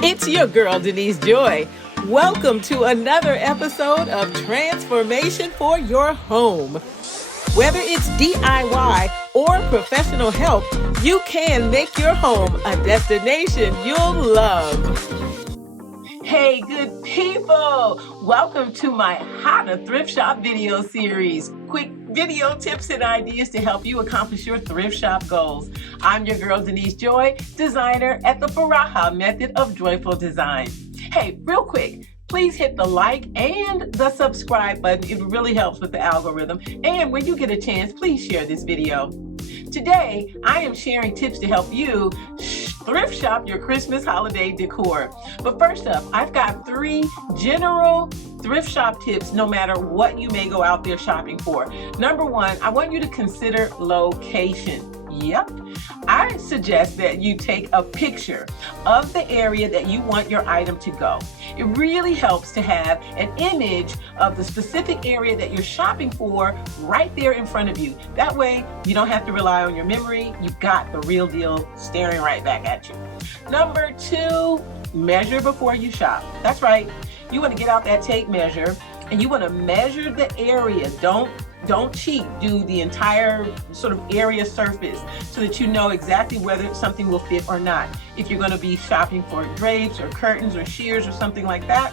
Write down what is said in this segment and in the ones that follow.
It's your girl, Denise Joy. Welcome to another episode of Transformation for Your Home. Whether it's DIY or professional help, you can make your home a destination you'll love. Hey, good people! Welcome to my How to Thrift Shop video series. Quick video tips and ideas to help you accomplish your thrift shop goals. I'm your girl, Denise Joy, designer at the Baraha Method of Joyful Design. Hey, real quick, please hit the like and the subscribe button. It really helps with the algorithm. And when you get a chance, please share this video. Today, I am sharing tips to help you thrift shop your Christmas holiday decor. But first up, I've got 3 general thrift shop tips no matter what you may go out there shopping for. Number 1, I want you to consider location. Yep. I suggest that you take a picture of the area that you want your item to go. It really helps to have an image of the specific area that you're shopping for right there in front of you. That way, you don't have to rely on your memory. You've got the real deal staring right back at you. Number 2, measure before you shop. That's right. You want to get out that tape measure and you want to measure the area. Don't cheat. Do the entire sort of area surface so that you know exactly whether something will fit or not. If you're going to be shopping for drapes or curtains or shears or something like that.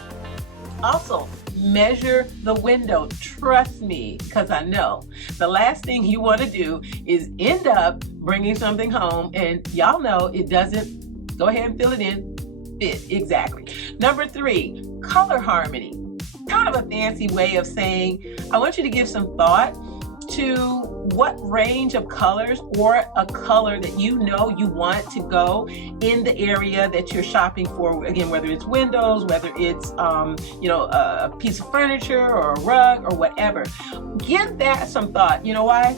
Also, measure the window. Trust me, because I know the last thing you want to do is end up bringing something home and y'all know it doesn't, go ahead and fill it in, fit. Exactly. Number 3, color harmony. Kind of a fancy way of saying, I want you to give some thought to what range of colors or a color that you know you want to go in the area that you're shopping for. Again, whether it's windows, whether it's a piece of furniture or a rug or whatever. Give that some thought. You know why?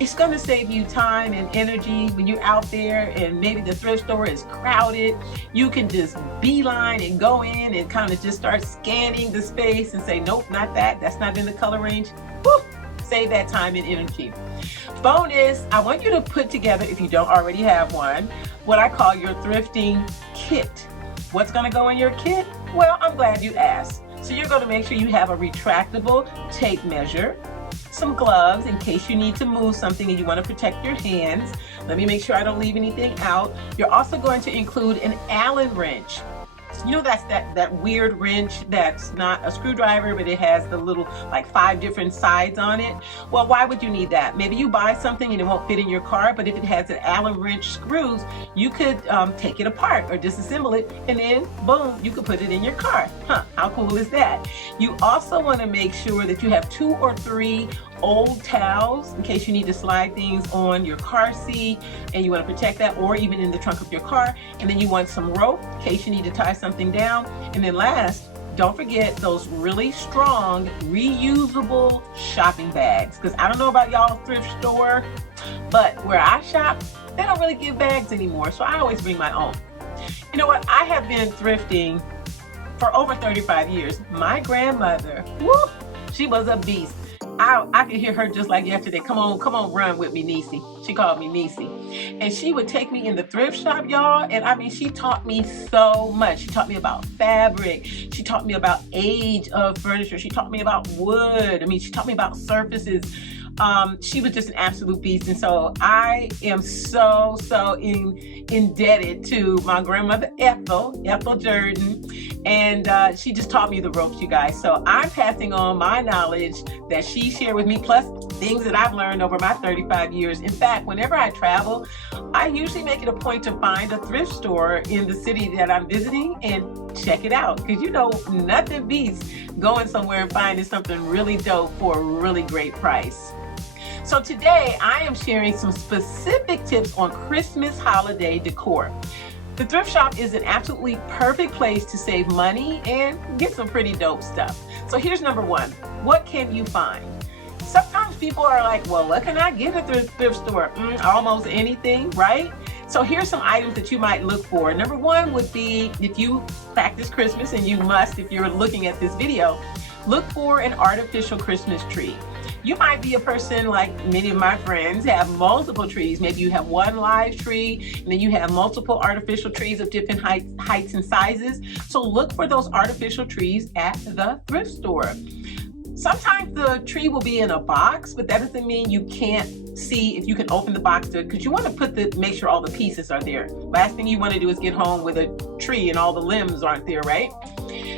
It's going to save you time and energy when you're out there and maybe the thrift store is crowded. You can just beeline and go in and kind of just start scanning the space and say, nope, not that. That's not in the color range. Woo! Save that time and energy. Bonus, I want you to put together, if you don't already have one, what I call your thrifting kit. What's going to go in your kit? Well, I'm glad you asked. So you're going to make sure you have a retractable tape measure, some gloves in case you need to move something and you want to protect your hands. Let me make sure I don't leave anything out. You're also going to include an Allen wrench. You know, that's that weird wrench that's not a screwdriver, but it has the little 5 different sides on it. Well, why would you need that? Maybe you buy something and it won't fit in your car, but if it has an Allen wrench screws, you could take it apart or disassemble it, and then boom, you could put it in your car. How cool is that? You also want to make sure that you have 2 or 3 old towels in case you need to slide things on your car seat and you want to protect that, or even in the trunk of your car. And then you want some rope in case you need to tie something down. And then last, don't forget those really strong reusable shopping bags, because I don't know about y'all thrift store, but where I shop, they don't really give bags anymore, so I always bring my own. You know what? I have been thrifting for over 35 years. My grandmother, woo, she was a beast. I could hear her just like yesterday. Come on, run with me, Niecy. She called me Niecy. And she would take me in the thrift shop, y'all. And I mean, she taught me so much. She taught me about fabric. She taught me about age of furniture. She taught me about wood. I mean, she taught me about surfaces. She was just an absolute beast. And so I am so indebted to my grandmother, Ethel Jordan. And she just taught me the ropes, you guys. So I'm passing on my knowledge that she shared with me, plus things that I've learned over my 35 years. In fact, whenever I travel, I usually make it a point to find a thrift store in the city that I'm visiting and check it out. Because you know, nothing beats going somewhere and finding something really dope for a really great price. So today I am sharing some specific tips on Christmas holiday decor. The thrift shop is an absolutely perfect place to save money and get some pretty dope stuff. So here's number 1. What can you find? Sometimes people are like, well, what can I get at the thrift store? Almost anything, right? So here's some items that you might look for. Number 1 would be, if you practice Christmas, and you must if you're looking at this video, look for an artificial Christmas tree. You might be a person like many of my friends have multiple trees. Maybe you have one live tree and then you have multiple artificial trees of different heights and sizes. So look for those artificial trees at the thrift store. Sometimes the tree will be in a box, but that doesn't mean you can't see if you can open the box to it, because you want to make sure all the pieces are there. Last thing you want to do is get home with a tree and all the limbs aren't there, right?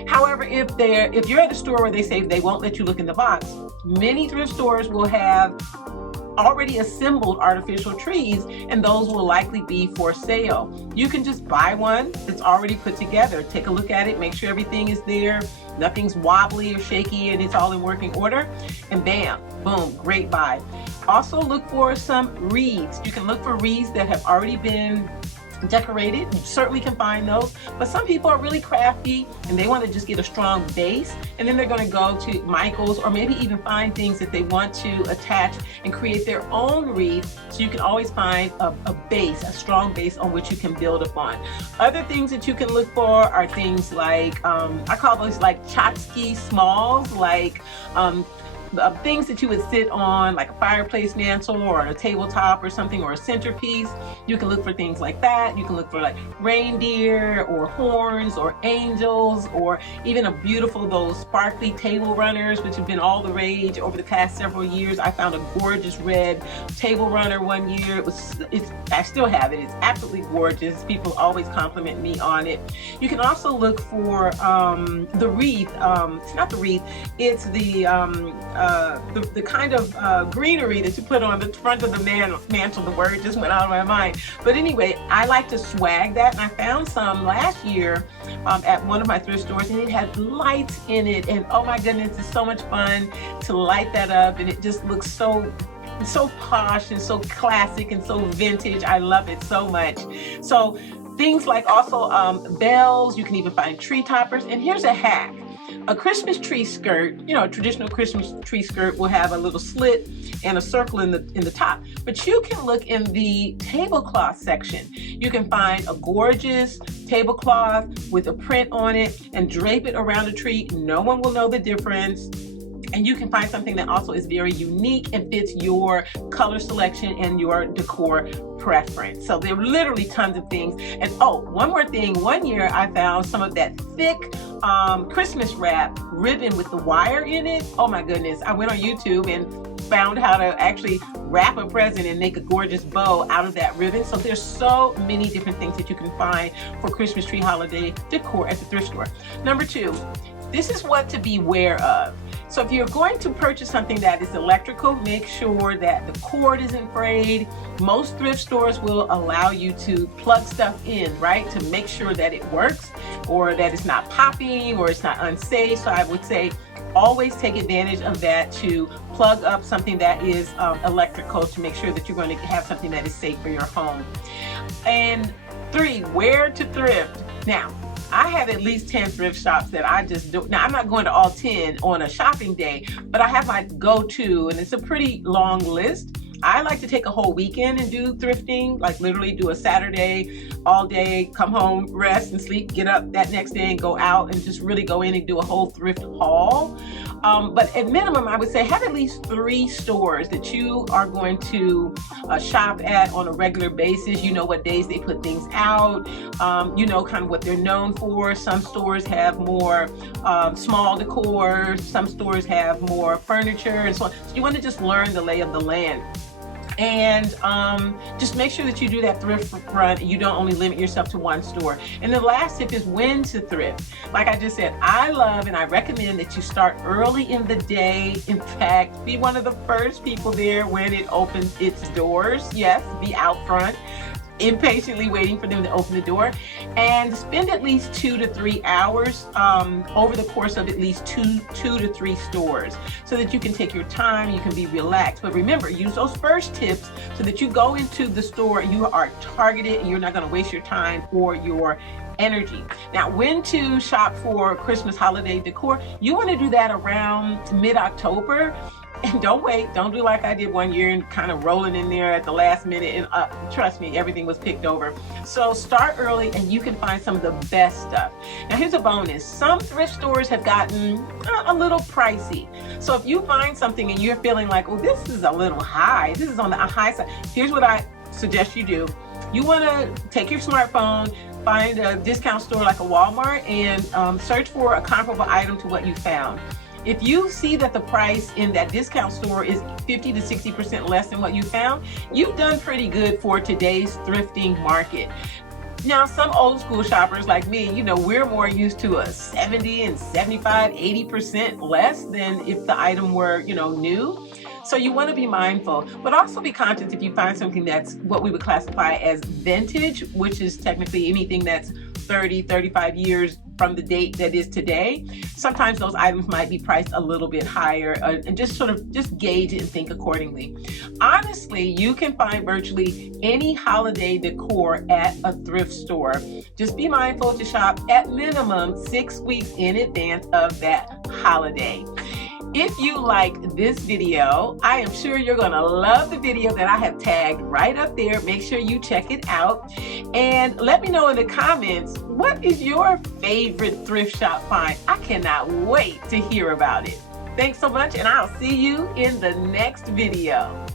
However, if you're at a store where they say they won't let you look in the box, many thrift stores will have already assembled artificial trees, and those will likely be for sale. You can just buy one that's already put together. Take a look at it, make sure everything is there, nothing's wobbly or shaky, and it's all in working order, and bam, boom, great buy. Also look for some wreaths. You can look for wreaths that have already been decorated. You certainly can find those, but some people are really crafty and they want to just get a strong base, and then they're going to go to Michael's or maybe even find things that they want to attach and create their own wreath. So you can always find a base, a strong base on which you can build upon. Other things that you can look for are things like I call those like tchotchke smalls, like things that you would sit on, like a fireplace mantle or a tabletop or something, or a centerpiece. You can look for things like that. You can look for like reindeer or horns or angels, or even a beautiful, those sparkly table runners, which have been all the rage over the past several years. I found a gorgeous red table runner one year. I still have it. It's absolutely gorgeous. People always compliment me on it. You can also look for the wreath. It's not the wreath. It's the kind of greenery that you put on the front of the mantle. The word just went out of my mind. But anyway, I like to swag that, and I found some last year at one of my thrift stores, and it had lights in it, and oh my goodness, it's so much fun to light that up, and it just looks so posh and so classic and so vintage. I love it so much. So things like also bells. You can even find tree toppers. And here's a hack. A Christmas tree skirt, a traditional Christmas tree skirt will have a little slit and a circle in the top. But you can look in the tablecloth section. You can find a gorgeous tablecloth with a print on it and drape it around a tree. No one will know the difference. And you can find something that also is very unique and fits your color selection and your decor preference. So there are literally tons of things. And one more thing. One year I found some of that thick Christmas wrap ribbon with the wire in it. Oh my goodness. I went on YouTube and found how to actually wrap a present and make a gorgeous bow out of that ribbon. So there's so many different things that you can find for Christmas tree holiday decor at the thrift store. Number 2, this is what to beware of. So if you're going to purchase something that is electrical, make sure that the cord isn't frayed. Most thrift stores will allow you to plug stuff in, right, to make sure that it works, or that it's not popping, or it's not unsafe. So I would say always take advantage of that to plug up something that is electrical, to make sure that you're going to have something that is safe for your home. And 3, where to thrift. Now, I have at least 10 thrift shops that I just do. Now, I'm not going to all 10 on a shopping day, but I have my go-to, and it's a pretty long list. I like to take a whole weekend and do thrifting, like literally do a Saturday all day, come home, rest and sleep, get up that next day and go out and just really go in and do a whole thrift haul. But at minimum, I would say have at least 3 stores that you are going to shop at on a regular basis. You know what days they put things out. You know kind of what they're known for. Some stores have more small decor. Some stores have more furniture and so on. So you want to just learn the lay of the land. And just make sure that you do that thrift run and you don't only limit yourself to one store. And the last tip is when to thrift. Like I just said, I love and I recommend that you start early in the day. In fact, be one of the first people there when it opens its doors. Yes, be out front, impatiently waiting for them to open the door, and spend at least 2 to 3 hours over the course of at least two to three stores, so that you can take your time, you can be relaxed. But remember, use those first tips so that you go into the store and you are targeted and you're not going to waste your time or your energy. Now, when to shop for Christmas holiday decor, you want to do that around mid-October. And don't wait. Don't do like I did one year and kind of rolling in there at the last minute. And trust me, everything was picked over. So start early and you can find some of the best stuff. Now here's a bonus. Some thrift stores have gotten a little pricey. So if you find something and you're feeling like, oh, this is a little high, this is on the high side, here's what I suggest you do. You want to take your smartphone, find a discount store like a Walmart, and search for a comparable item to what you found. If you see that the price in that discount store is 50 to 60% less than what you found, you've done pretty good for today's thrifting market. Now, some old school shoppers like me, we're more used to a 70 and 75, 80% less than if the item were, new. So you want to be mindful, but also be conscious if you find something that's what we would classify as vintage, which is technically anything that's 30, 35 years from the date that is today. Sometimes those items might be priced a little bit higher, and just gauge it and think accordingly. Honestly, you can find virtually any holiday decor at a thrift store. Just be mindful to shop at minimum 6 weeks in advance of that holiday. If you like this video, I am sure you're going to love the video that I have tagged right up there. Make sure you check it out. And let me know in the comments, what is your favorite thrift shop find? I cannot wait to hear about it. Thanks so much, and I'll see you in the next video.